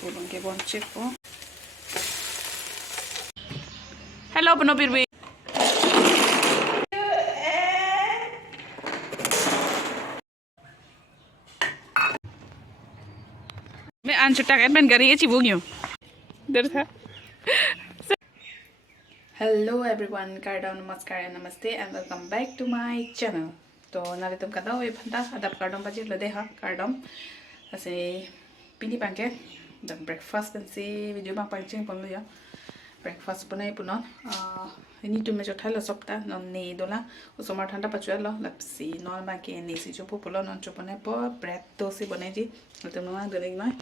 sulung ke bon chip po. Hello Bono Birbi. मैं unstructured admin करी अच्छी book यूँ डर था Hello everyone, Kardam Namaskar and Namaste and welcome back to my channel. तो नाले तुम कदा हुए फंदा अदब कार्डम बजे लदे हाँ कार्डम ऐसे पिनी पंखे द ब्रेकफास्ट बंसी वीडियो में पंचिंग पन लिया ब्रेकफास्ट बनाए पुनः ini tu mejo thalo sopta non ne dola Osomar thanda pachuelo lapsi non ba ke ne si chopo polo non chopone po bread tosi banai ji to no ang dele noi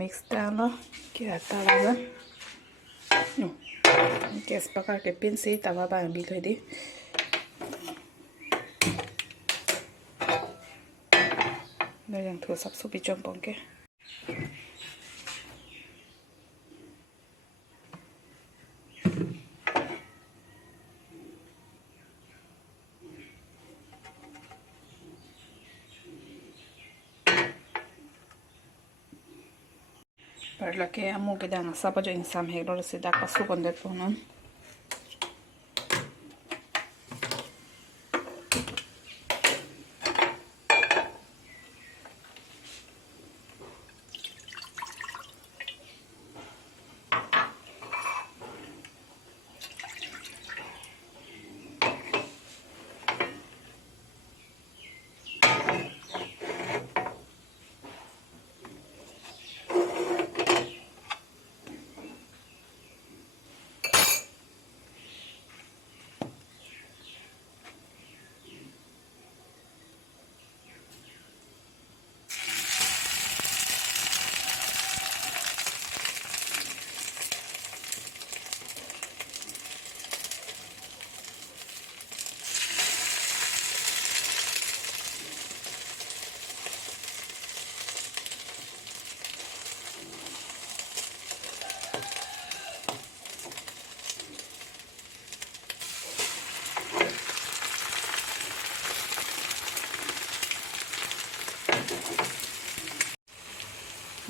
mix down lo kira tawa no gas pakar ke pin se tawa ba bi thoi di na yang thu sap su bi chom pong ke per la che amo che dana sabato in sam hero se da passo con del fono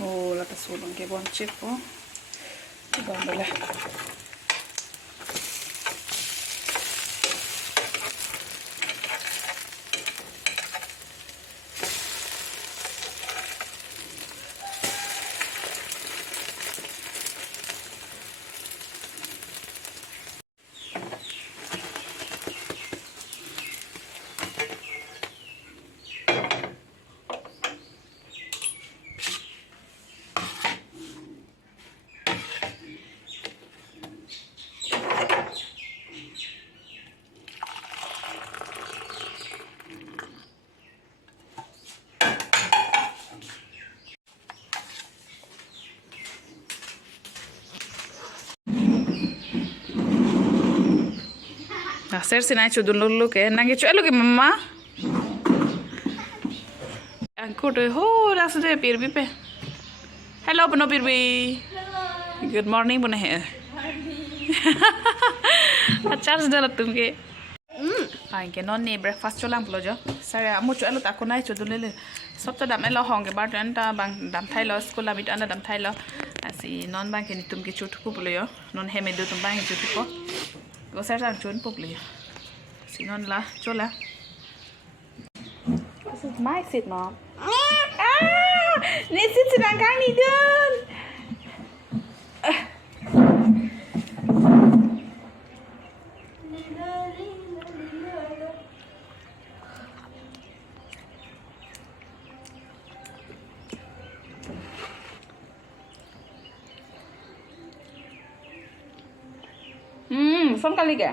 oh la pasulong ke bon chip po bon bala hacer sin hecho de lo que nange chuelo que mamá angkut ho las de pirbi pe hello bono pirbi good morning bono he charge dala tumke ke non ne breakfast cholang plo jo sare amu chuelo ta ko nai chu dulele sob to dam elo hong ke bar tan ta bang dam thai lo school amit anda dam thai lo asi non bang ke ni tumke chu thu plo yo non he me do tum bang chu thu ko có sẽ làm trốn phục liền xin ngon là chỗ là mai xịt nó nên xịt xịt ăn cái đi đơn Musom kali ke?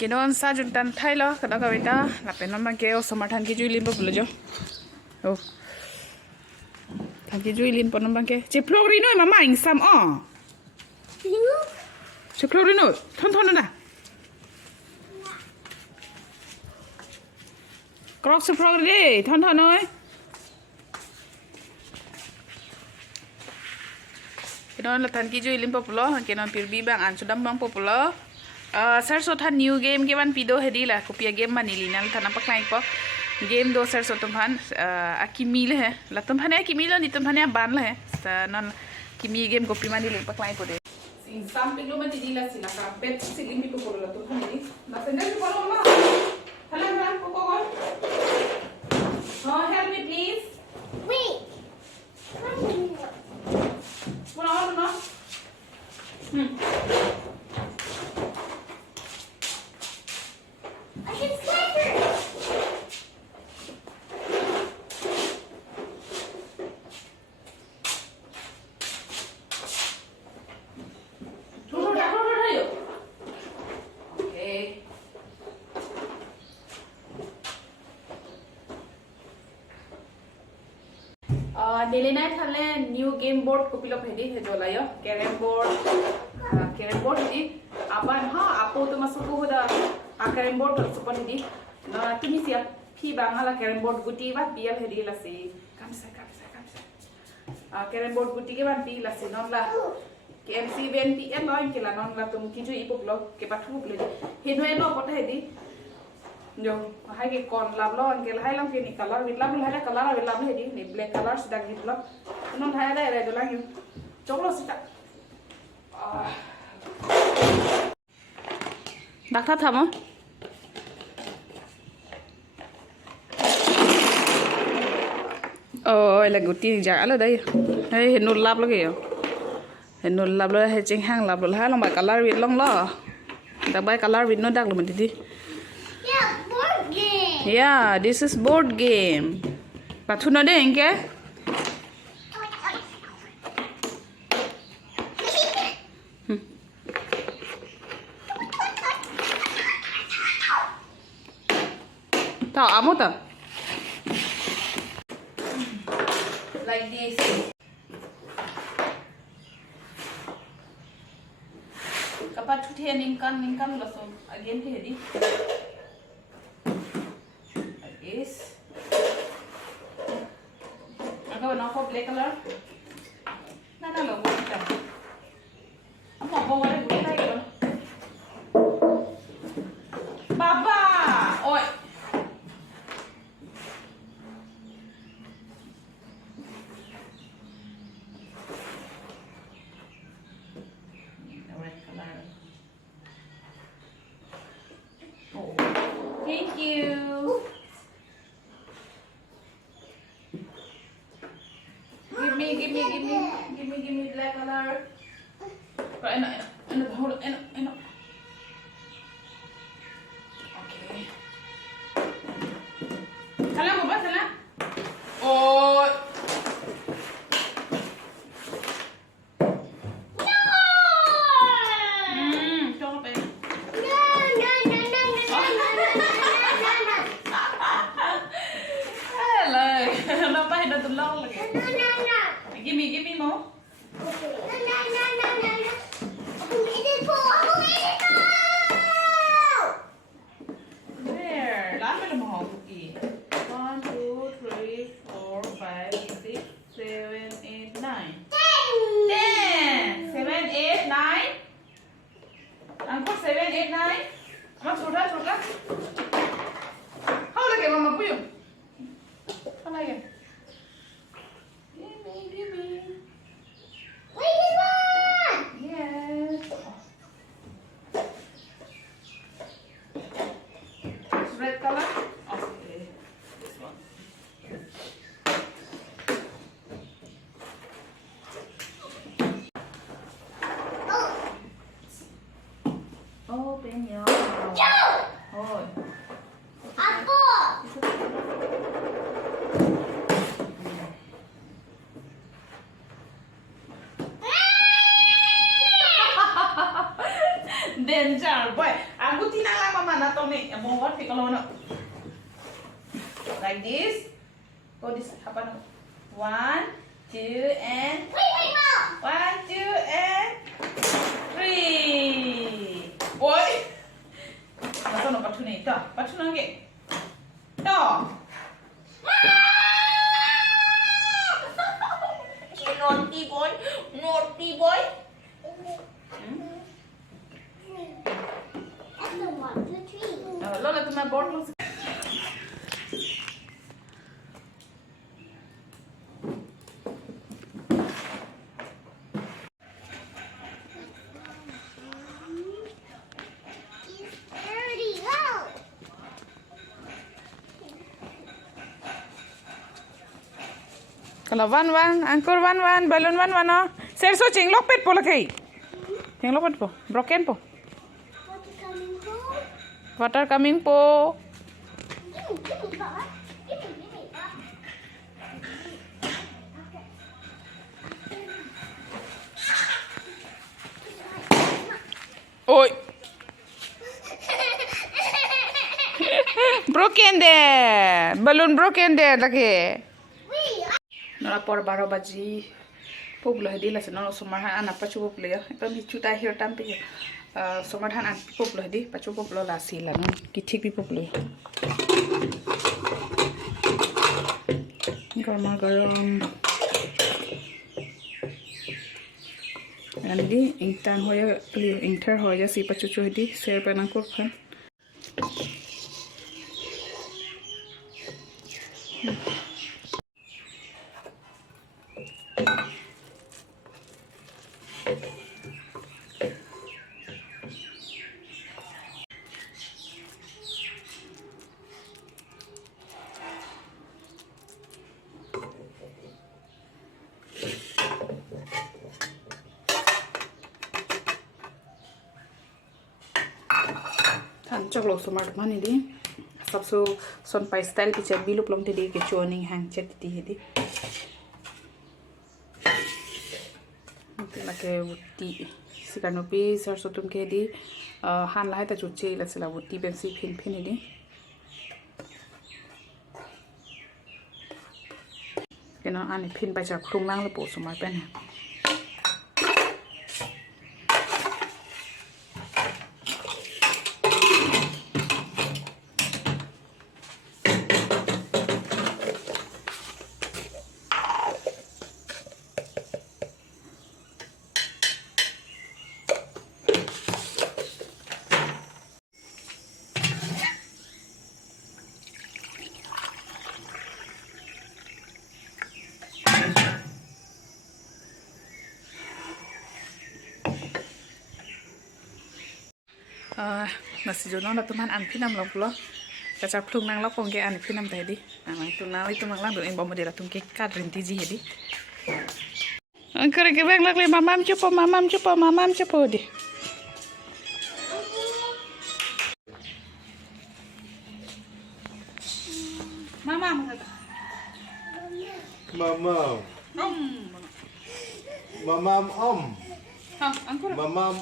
Kinon sa juntan thai lo kada kawita lapen non bangke Osomar than ki juilin po bulo jo oh than ki juilin po non bangke che flori noi mama ing sam che flori noi thon na krok se flori de thon noi kinon la than ki juilin po bulo kinon pirbi bang an sudam bang po bulo sir so than new game ke ban pido hedi la kopia game manili nal thana paklai po game do sir so tumhan akimil he la tumhan akimil ni tumhan ban la he non kimi game kopi manili paklai po de sin sampai lo mati dila sin karpet siling pipo ko la tumhan ni na tenda ko lo ma halang ran ko ko oh help me please wait no daily night hale new game board ko pilo phedi he jolayo carrom board hedi aban ha apo to masuko hoda carrom board super hedi na tumi sia phi bangala carrom board guti ba pl hedi la se kamsa carrom board guti ke ban pi la se non la KMC ben pi en loin ke la non la tum ki ju ipop lo ke pathu ple he no eno pot hedi jo hai ke kon lab lo angel hai lam ke ni color with lab hai color with lab hedi ni black color sida git lo non hai da re do lang choklo sita dakha thamo ôi là gút tiền giả là đây hay hình nút lab lo kìa hình nút lab lo hay chinh hang lab lo hai long bài color with long lo đặc bài color with nó đặc lo mình đi yeah this is board game bà thu nó đến cái tao ấm không tao like this kapat thu the ningkan lo so again the di is aga no ko black color na lo ko ta amo bo wala ko ta ko baba oi thank you give me black color right enough hold enough okay salam baba salam oh Give me more. There. Last bit more cookie. 1, 2, 3, 4, 5, 6, 7, 8, 9. 10. 7, 8, 9. Uncle 7, 8, 9. Mama sudah. How lagi mama puyung? How lagi? Give me. Wait, like this. Go this side. Apa nama? 1, 2, and 1, 2, and 3. Boy. Masa nak patu ni, dah. Patu lagi. Dah. Naughty boy, naughty boy. Lola, tu my bottle. Kalau wan, angkur wan, balon wan, no. Serso cing lopet po lagi. Cing lopet po, broken po. Water coming po. Oi. Broken there. Balloon broken there lagi. Nora por 12 baji populo hedi la seno somar han ana pachu populo ya ekam hichu ta here tam pe somar han an populo hedi pachu populo la si la ki thik bi populo garma garam andi ingtan hoya ingthar hoya si pachu chu hedi ser pe na ko khan chok lo somar mani di sabso son pai style pi chat bilu plom te di ke choning hang chat ti hedi la ke uti sikano pi sar sotum ke di han lai ta chuche la sila uti ben si phin phin hedi kena ani phin pa cha khung lang lo po somar pen ha nasi jono la tuman an phinam lo plo kacha phlung nang lo kong ke an phinam ta hedi tu na oi tu mang lang do em bom de la tum ke ka rinti ji hedi an kare ke bang lakle mamam chupo di mamam ha angkur Mamam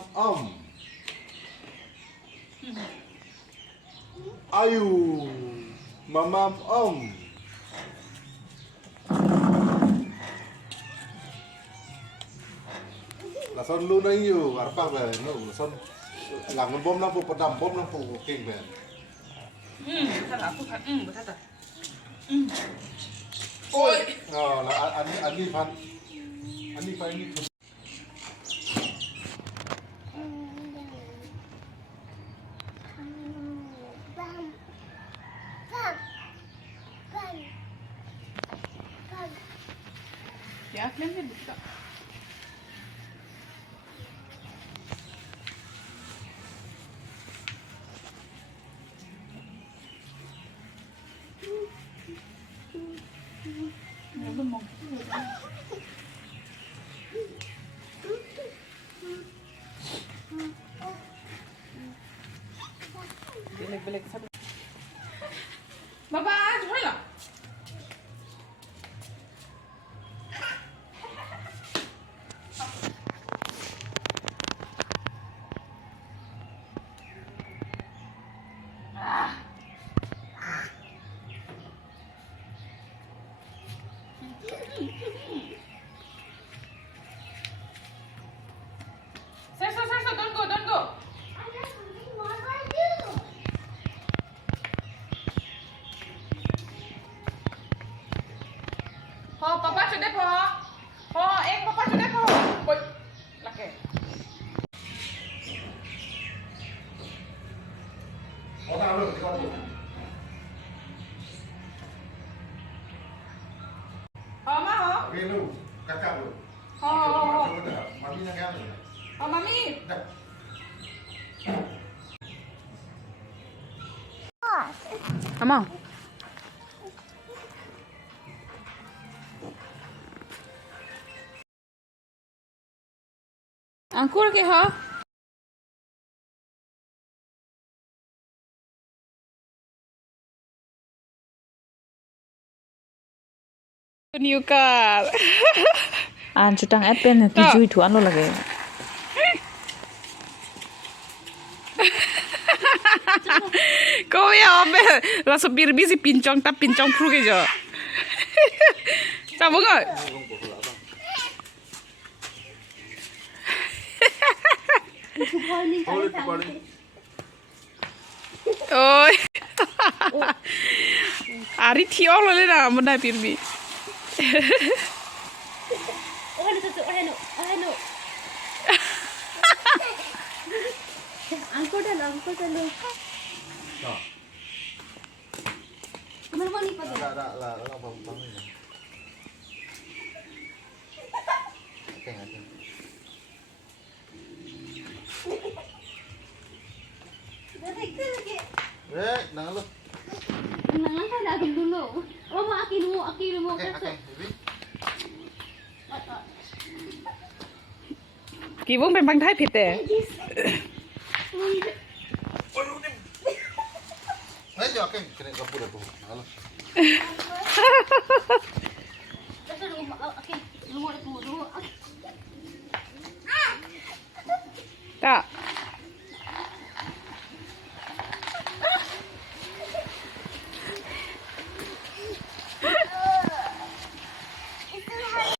Ayu Mamam là son luôn đấy nhiều và các về nó là son làm con bom nó phụ đầm bom nó phụ kinh về thật là phụ thật thật à ôi là anh đi phần anh đi phải đi ya kalian kan buka ya belum mau belek satu baba joy lah Sir, don't go, don't go. Papa sudah po. Papa sudah po. Boy, laki. Nào được thì con được. Ma hả? Cái luôn, cắt cắt luôn. Mà đi ra rồi. Mami. Đây. Come on. Angkur ke ha? New car. Cutang appen ki chui thuan lo lage. Kau ya abe la sopir bisi pincong pru ke jo. Sao bông ơi? Ôi. Ari thiêu lo lên nào một đại pirbi. Angkor dah. Kemana ni pada? Lah, bang ni. Okey. Dah tak lagi. Nang lu. Nangan kan dah dulu. Oh, mak aki dulu. Okey. Kibung pempang thai phit te. Ayo, okey. Kena kapur tu. Halo. Dah dulu. Okey. Dulu. Tak.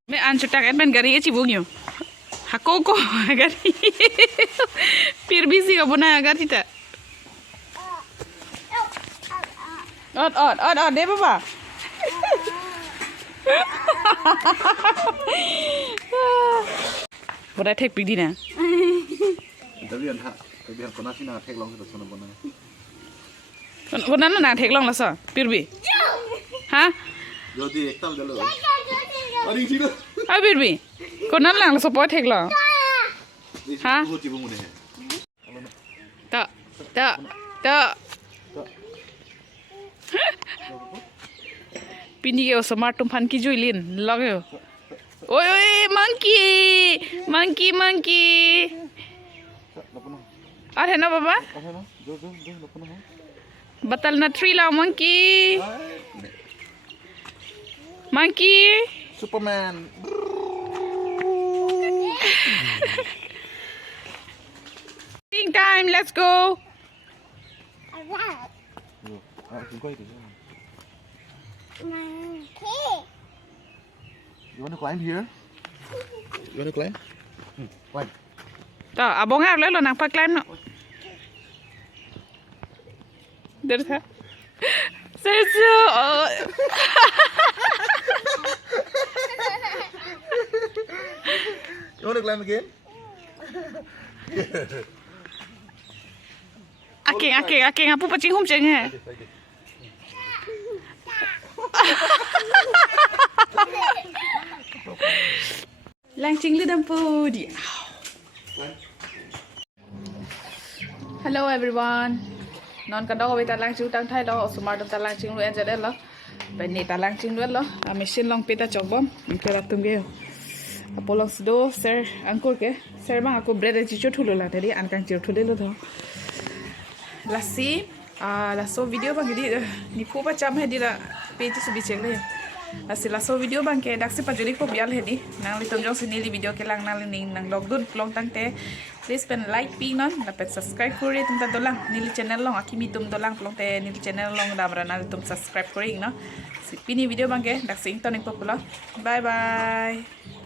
Me cutang appen gari e cibung yo. Hakoko gari. Pirbisi ka bona gari ta. Ot, deh papa. Bona thek pigdi na. Tapi han kona sina thek long tu sana bona. Bona na thek long la sa pirbi. Ha? Jodi ektam dalo. Ari sini. Ai pirbi. Kona lang la support thek long. Ha? Tu cibu mune. Tak. Pini ke Osomar tumpan ki joilin lage. Oi, monkey. Are na baba? Jo, Batal na tree la monkey. Superman. Sing time, let's go. You want to climb here? You want to climb? Climb. Tak, abang ngap le lo nang pa climb no. Der tha. Sersu. You want to climb again? Aking apu pacing hum cheng hai. Langching lu dam pu di. Hello everyone. Non ka daw beta langching tang thai lo Osomar dam ta langching lu en jade lo. Ba ni ta langching lu lo. Machine long peta chokbom. Kera tum ge. Apolong sdo sir angkor ke. Sir bang aku bread chi chu thulo la tadi an kang chi thule lo tho. Lasi laso video bang di ni ko pa cham hai di la page su bi cheng le. Asila so video bangke dak si pajuri ko bial hedi nang litom jong sini di video kelang nang lining nang dogdun plong tangte please pen like pi non dapat subscribe kuri tum dolang nili channel long akimi tum dolang plong te nili channel long damra nang tum subscribe kuri no si pini video bangke dak sing toning popular bye bye